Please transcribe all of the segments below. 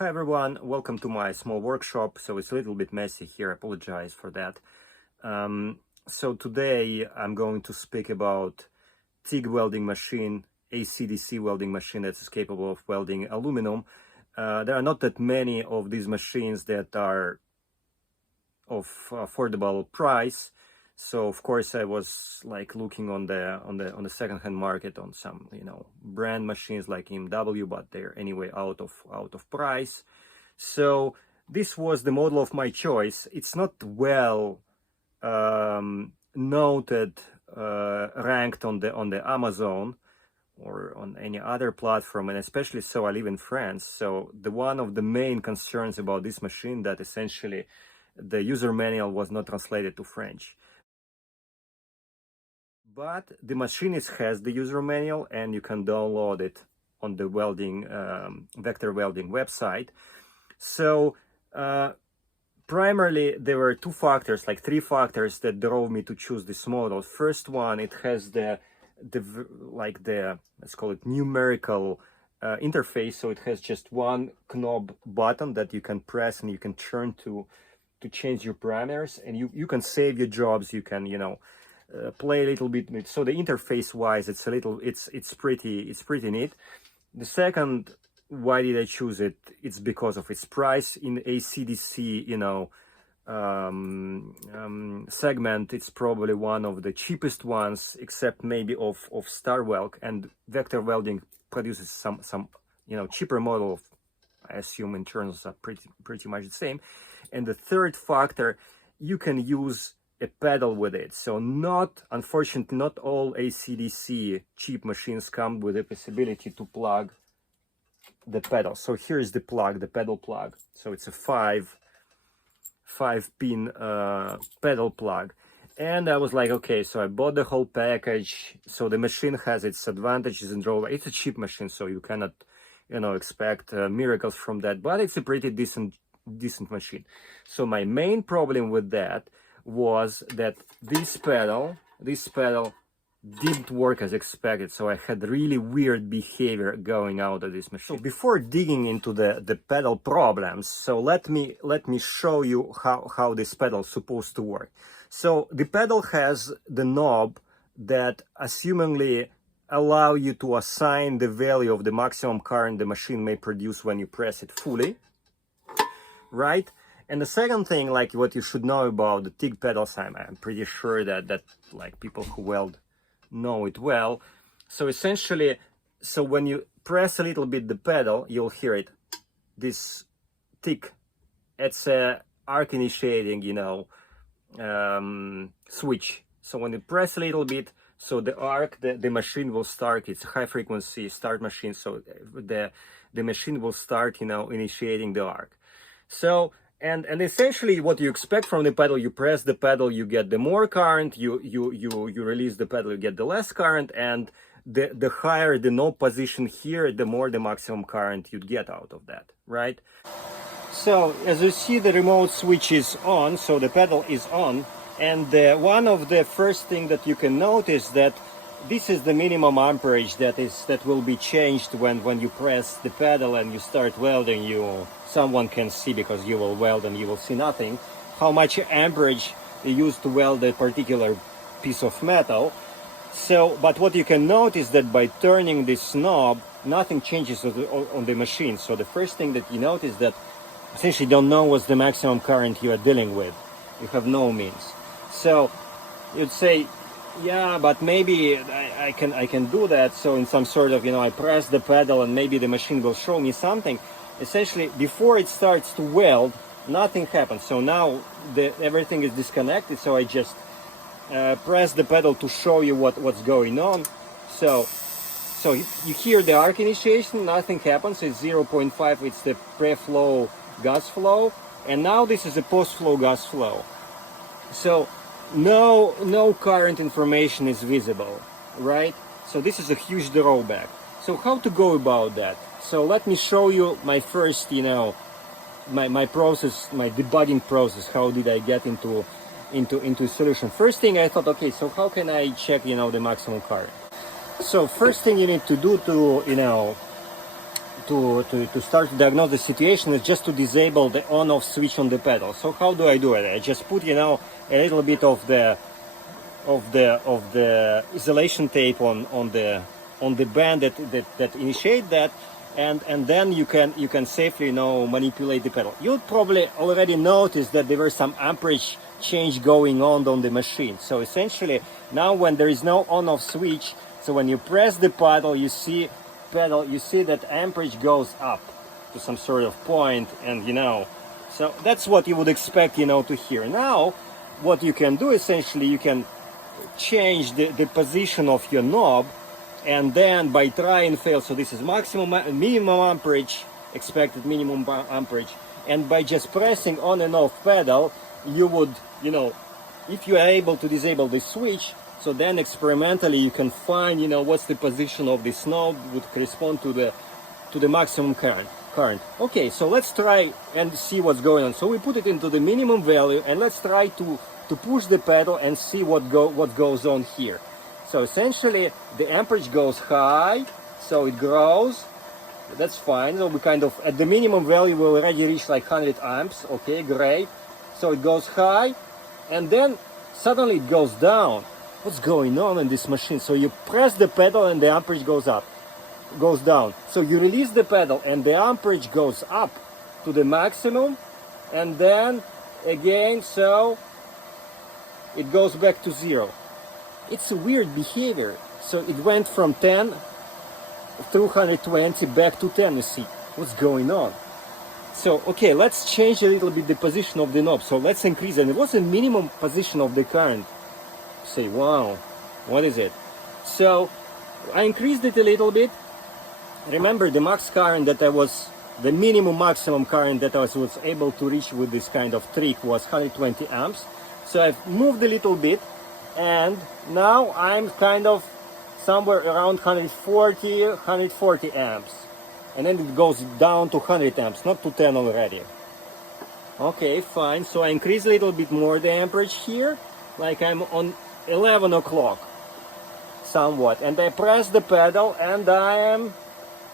Hi everyone, welcome to my small workshop. So it's a little bit messy here, I apologize for that. So today I'm going to speak about TIG welding machine, AC/DC welding machine that is capable of welding aluminum. There are not that many of these machines that are of affordable price. So of course I was like looking on the second-hand market on some brand machines like EMW, but they're anyway out of price. So this was the model of my choice. It's not well noted, ranked on the Amazon or on any other platform, and especially so I live in France. So one of the main concerns about this machine that essentially the user manual was not translated to French. But the machine has the user manual and you can download it on the Vector Welding website. So primarily there were three factors that drove me to choose this model. First one, it has the let's call it numerical interface. So it has just one knob button that you can press and you can turn to change your parameters, and you can save your jobs. You can play a little bit with. So the interface wise, it's pretty neat. The second, why did I choose it? It's because of its price. In AC/DC segment, it's probably one of the cheapest ones, except maybe of Starweld, and Vector Welding produces some cheaper model of, I assume, in terms of pretty much the same. And the third factor, you can use a pedal with it. So unfortunately, not all AC/DC cheap machines come with the possibility to plug the pedal. So here's the plug, the pedal plug. So it's a five pin pedal plug. And I was like, okay, so I bought the whole package. So the machine has its advantages and drawbacks. It's a cheap machine, so you cannot expect miracles from that, but it's a pretty decent machine. So my main problem with that was that this pedal didn't work as expected. So I had really weird behavior going out of this machine. So before digging into the pedal problems, so let me show you how this pedal is supposed to work. So the pedal has the knob that assumingly allow you to assign the value of the maximum current the machine may produce when you press it fully, right? And the second thing, like what you should know about the TIG pedals, I'm pretty sure that like people who weld know it well. So essentially, so when you press a little bit the pedal, you'll hear it, this tick. It's a arc initiating, switch. So when you press a little bit, so the arc, the machine will start. It's a high frequency start machine, so the machine will start, initiating the arc. So and essentially what you expect from the pedal, you press the pedal, you get the more current, you release the pedal, you get the less current, and the higher the knob position here, the more the maximum current you'd get out of that, right? So as you see, the remote switch is on, so the pedal is on, and one of the first thing that you can notice that this is the minimum amperage that will be changed when you press the pedal and you start welding. Someone can see, because you will weld and you will see nothing, how much amperage you use to weld a particular piece of metal. So, but what you can notice that by turning this knob, nothing changes on the machine. So the first thing that you notice that essentially you don't know what's the maximum current you are dealing with. You have no means. So you'd say, yeah, but maybe I can do that. So in some sort of, I press the pedal and maybe the machine will show me something. Essentially, before it starts to weld, nothing happens. So now everything is disconnected. So I just press the pedal to show you what's going on. So you hear the arc initiation, nothing happens. It's 0.5. It's the pre-flow gas flow, and now this is a post-flow gas flow. So no current information is visible, right? So this is a huge drawback. So how to go about that? So let me show you my first, my process, my debugging process. How did I get into a solution? First thing I thought, okay, so how can I check, the maximum current? So first thing you need to do to start to diagnose the situation is just to disable the on-off switch on the pedal. So how do I do it? I just put, you know, a little bit of the isolation tape on the band that initiate that, and then you can safely, you know, manipulate the pedal. You'll probably already notice that there were some amperage change going on the machine. So essentially now when there is no on-off switch, so when you press the pedal, you see that amperage goes up to some sort of point, and you know, so that's what you would expect, you know, to hear. Now what you can do, essentially, you can change the position of your knob, and then by try and fail, so this is minimum amperage, expected minimum amperage, and by just pressing on and off pedal, you would, you know, if you are able to disable the switch, so then experimentally you can find, you know, what's the position of this knob would correspond to the maximum current. Okay, so let's try and see what's going on. So we put it into the minimum value, and let's try to push the pedal and see what goes on here. So essentially the amperage goes high, so it grows. That's fine. So we kind of at the minimum value we already reached like 100 amps. Okay, great. So it goes high, and then suddenly it goes down. What's going on in this machine? So you press the pedal and the amperage goes down. So you release the pedal and the amperage goes up to the maximum, and then again, so it goes back to 0. It's a weird behavior. So it went from 10 through 120 back to 10, you see. What's going on? So, okay, let's change a little bit the position of the knob. So let's increase it. And what's the minimum position of the current? Say, wow, what is it? So I increased it a little bit. Remember the max current that the maximum current that I was able to reach with this kind of trick was 120 amps. So I've moved a little bit, and now I'm kind of somewhere around 140 amps. And then it goes down to 100 amps, not to 10 already. Okay, fine. So I increase a little bit more the amperage here, like I'm on 11 o'clock somewhat, and I press the pedal and I'm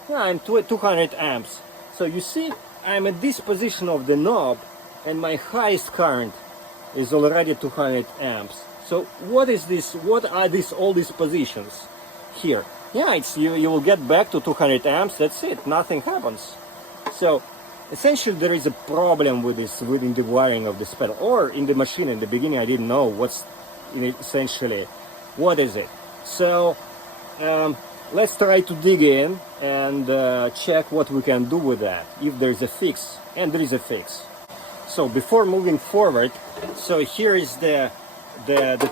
200 amps. So you see, I'm at this position of the knob, and my highest current is already 200 amps. So what is this? What are all these positions here? Yeah, it's you will get back to 200 amps. That's it. Nothing happens. So essentially there is a problem with this within the wiring of this pedal, or in the machine. In the beginning I didn't know what's essentially what is it. So let's try to dig in and check what we can do with that, if there's a fix. And there is a fix. So before moving forward, so here is the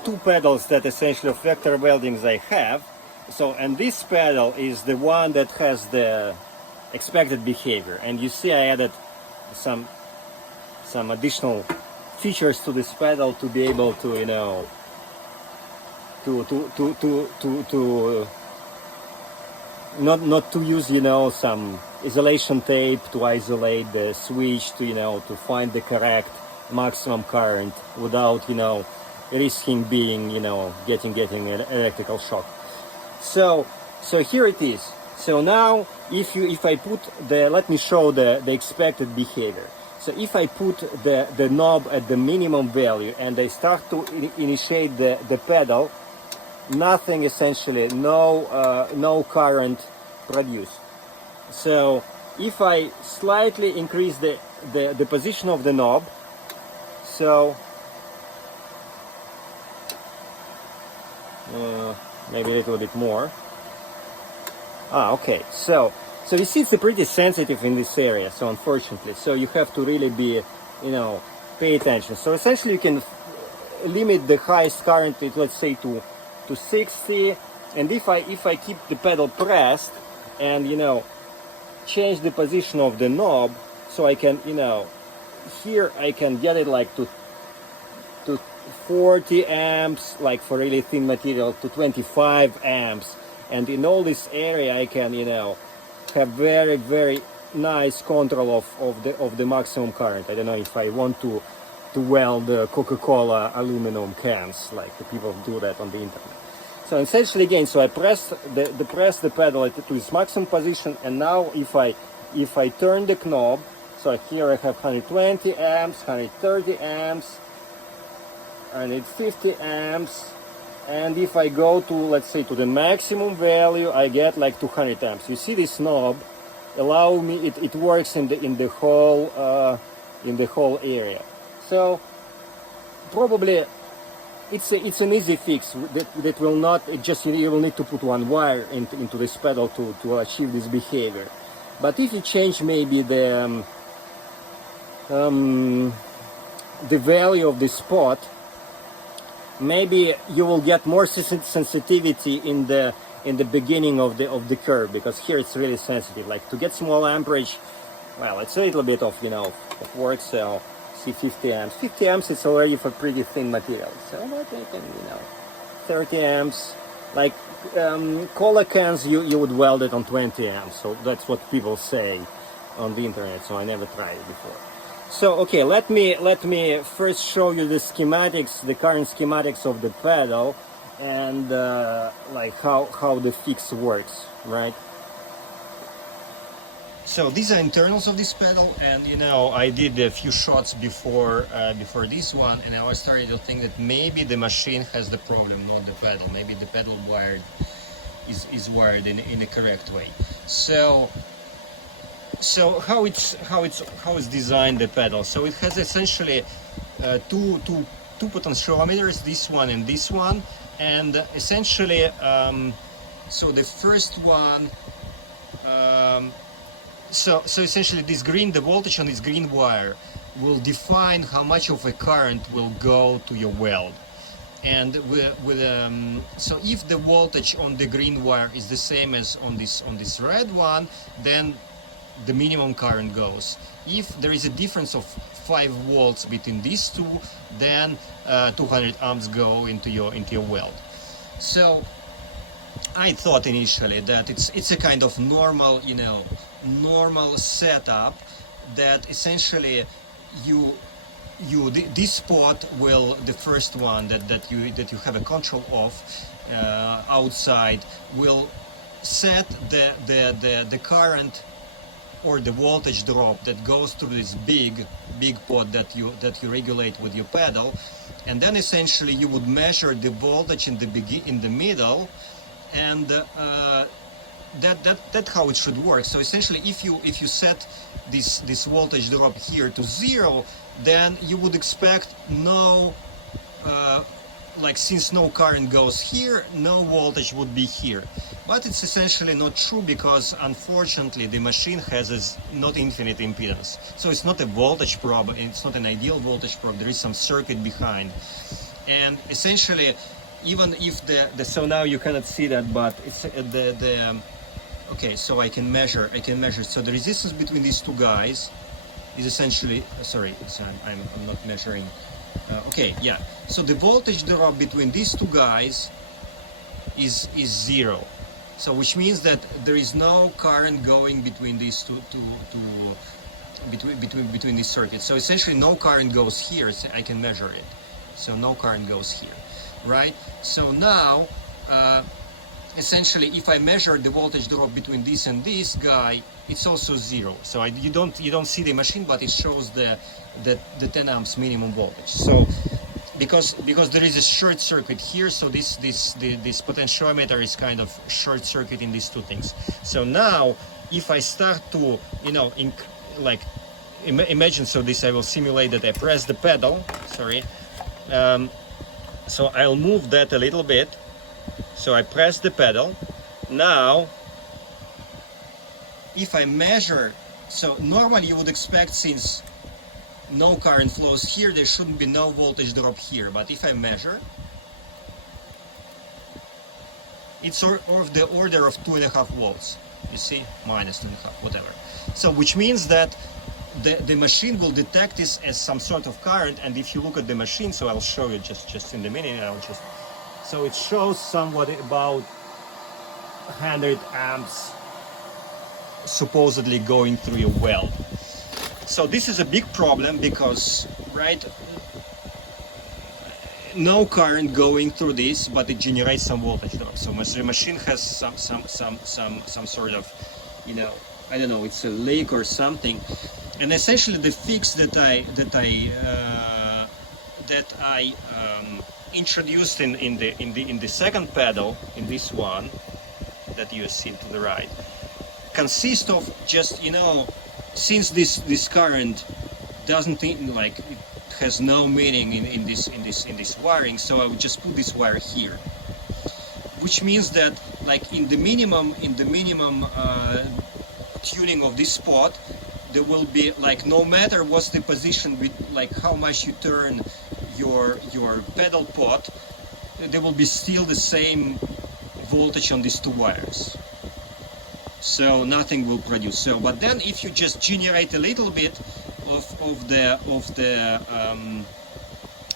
two pedals that essentially of Vector Weldings I have. So, and this pedal is the one that has the expected behavior, and you see I added some additional features to this pedal to be able to, you know, to not to use, you know, some isolation tape to isolate the switch, to, you know, to find the correct maximum current without, you know, risking being, you know, getting an electrical shock. So here it is. So now if I put let me show the expected behavior. So if I put the knob at the minimum value and I start to initiate the pedal, nothing, essentially, no current produced. So if I slightly increase the position of the knob, so maybe a little bit more. Okay, so you see it's pretty sensitive in this area, so unfortunately, so you have to really be, you know, pay attention. So essentially you can limit the highest current, let's say to 60, and if I keep the pedal pressed and, you know, change the position of the knob, so I can, you know, here I can get it like to 40 amps, like for really thin material, to 25 amps, and in all this area I can, you know, have very, very nice control of the maximum current. I don't know if I want to weld Coca-Cola aluminum cans, like the people do that on the internet. So essentially again, so I press the pedal to its maximum position, and now if I if I turn the knob, so here I have 120 amps, 130 amps, 150 amps, and if I go to, let's say, to the maximum value, I get like 200 amps. You see this knob allow me, it works in the whole area. So probably it's an easy fix that will not, you will need to put one wire into this pedal to achieve this behavior. But if you change maybe the value of the spot, maybe you will get more sensitivity in the beginning of the curve, because here it's really sensitive. Like to get small amperage, well, it's a little bit of of work. So see 50 amps. 50 amps it's already for pretty thin material. So but I can 30 amps. Like cola cans, you would weld it on 20 amps. So that's what people say on the internet. So I never tried it before. So okay, let me first show you the schematics, the current schematics of the pedal, and like how the fix works, right? So these are internals of this pedal, and I did a few shots before this one, and I was starting to think that maybe the machine has the problem, not the pedal. Maybe the pedal is wired in the correct way. So how it's designed, the pedal. So it has essentially two potentiometers, this one and this one, and essentially so the first one, so essentially the voltage on this green wire will define how much of a current will go to your weld. And so if the voltage on the green wire is the same as on this red one, then the minimum current goes. If there is a difference of 5 volts between these two, then 200 amps go into your weld. So I thought initially that it's a kind of normal setup, that essentially this spot will, the first one that you have a control of outside, will set the current or the voltage drop that goes through this big pot that you regulate with your pedal, and then essentially you would measure the voltage in the middle, and that's how it should work. So essentially, if you set this voltage drop here to 0, then you would expect no like, since no current goes here, no voltage would be here. But it's essentially not true, because unfortunately the machine has not infinite impedance. So it's not a voltage probe, it's not an ideal voltage probe, there is some circuit behind. And essentially, even if so now you cannot see that, but it's okay, so I can measure. So the resistance between these two guys is essentially, sorry, so I'm not measuring. Okay, yeah. So the voltage drop between these two guys is 0. So which means that there is no current going between these between these circuits. So essentially no current goes here. So I can measure it. So no current goes here, right? So now essentially, if I measure the voltage drop between this and this guy, it's also 0. So you don't see the machine, but it shows the 10 amps minimum voltage. So because there is a short circuit here, so this potentiometer is kind of short circuit in these two things. So now if I start to imagine, so this I will simulate that I press the pedal, sorry, so I'll move that a little bit. So I press the pedal. Now if I measure, so normally you would expect, since no current flows here, there shouldn't be no voltage drop here. But if I measure, it's of the order of 2.5 volts. You see, minus 2.5, whatever. So which means that the machine will detect this as some sort of current. And if you look at the machine, so I'll show you just in a minute. So it shows somewhat about 100 amps supposedly going through your weld. So this is a big problem, because, right, no current going through this, but it generates some voltage drop. So the machine has some sort of, I don't know, it's a lake or something. And essentially the fix that I introduced in the second pedal, in this one that you see to the right, consists of just, you know, since this current doesn't like, it has no meaning in this wiring, so I would just put this wire here, which means that like in the minimum tuning of this spot, there will be like, no matter what's the position, with like how much you turn your pedal pot, there will be still the same voltage on these two wires, so nothing will produce. So but then if you just generate a little bit of the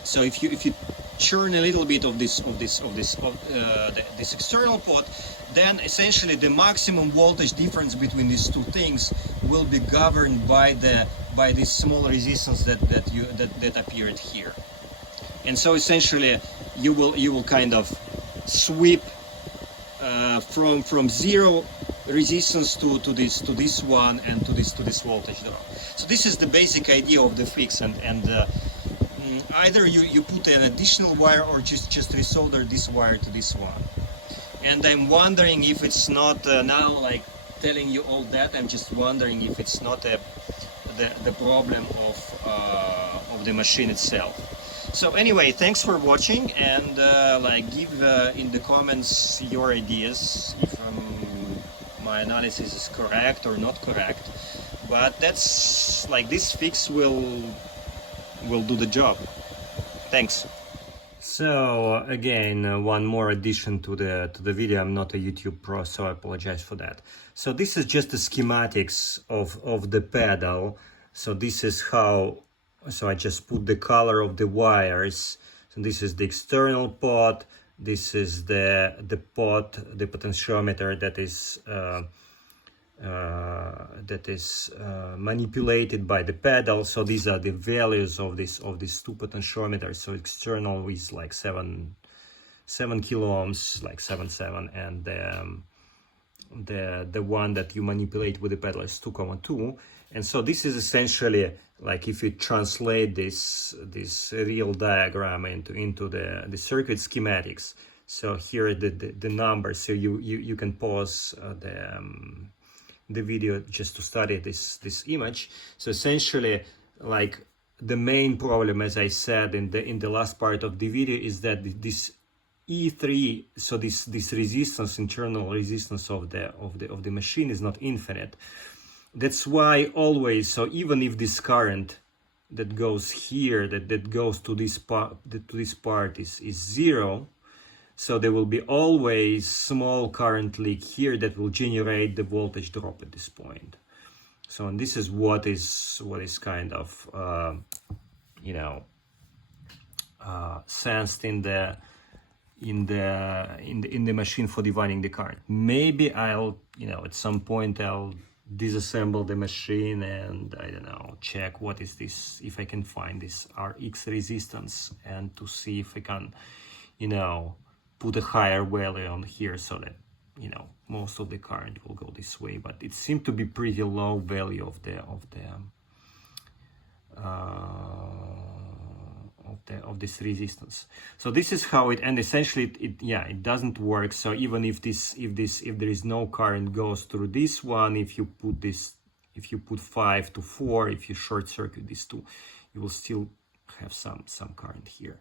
so if you churn a little bit of this external pot, then essentially the maximum voltage difference between these two things will be governed by this small resistance that appeared here. And so essentially you will kind of sweep from zero resistance to this one and to this voltage drop. So this is the basic idea of the fix, and either you put an additional wire or just resolder this wire to this one. And I'm wondering if it's not now, like telling you all that, I'm just wondering if it's not the problem of the machine itself. So anyway, thanks for watching, and like give in the comments your ideas if my analysis is correct or not correct. But that's like, this fix will do the job. Thanks. So again, one more addition to the video. I'm not a YouTube pro, so I apologize for that. So this is just the schematics of the pedal. So this is how, so I just put the color of the wires. So this is the external pot, this is the pot, the potentiometer that is manipulated by the pedal. So these are the values of these two potentiometers. So external is like 7 kilo ohms, like 7.7, and the one that you manipulate with the pedal is 2.2. And so this is essentially like, if you translate this real diagram into the circuit schematics. So here are the numbers. So you can pause the video just to study this image. So essentially, like, the main problem, as I said in the last part of the video, is that this E3, so this resistance, internal resistance of the machine, is not infinite. That's why always, so even if this current that goes here, that goes to this part is zero, so there will be always small current leak here that will generate the voltage drop at this point. So, and this is what is kind of you know, sensed in the machine for dividing the current. Maybe I'll, you know, at some point I'll disassemble the machine and, I don't know, check what is this, if I can find this Rx resistance, and to see if I can, you know, put a higher value on here so that, you know, most of the current will go this way. But it seemed to be pretty low value of this resistance. So this is how it, and essentially it doesn't work. So even if there is no current goes through this one, if you put 5 to 4, if you short circuit these two, you will still have some current here.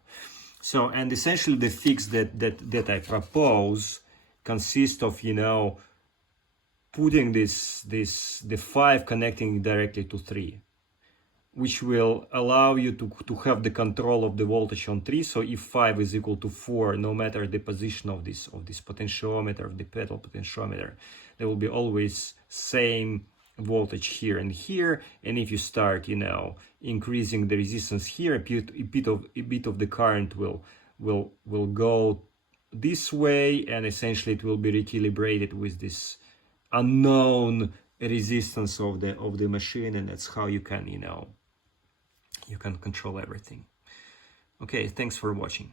So, and essentially the fix that I propose consists of, you know, putting the 5 connecting directly to 3, which will allow you to have the control of the voltage on 3. So if 5 is equal to 4, no matter the position of this potentiometer, of the pedal potentiometer, there will be always same voltage here and here. And if you start, you know, increasing the resistance here, a bit of the current will go this way, and essentially it will be recalibrated with this unknown resistance of the machine, and that's how you can, you know, you can control everything. Okay, thanks for watching.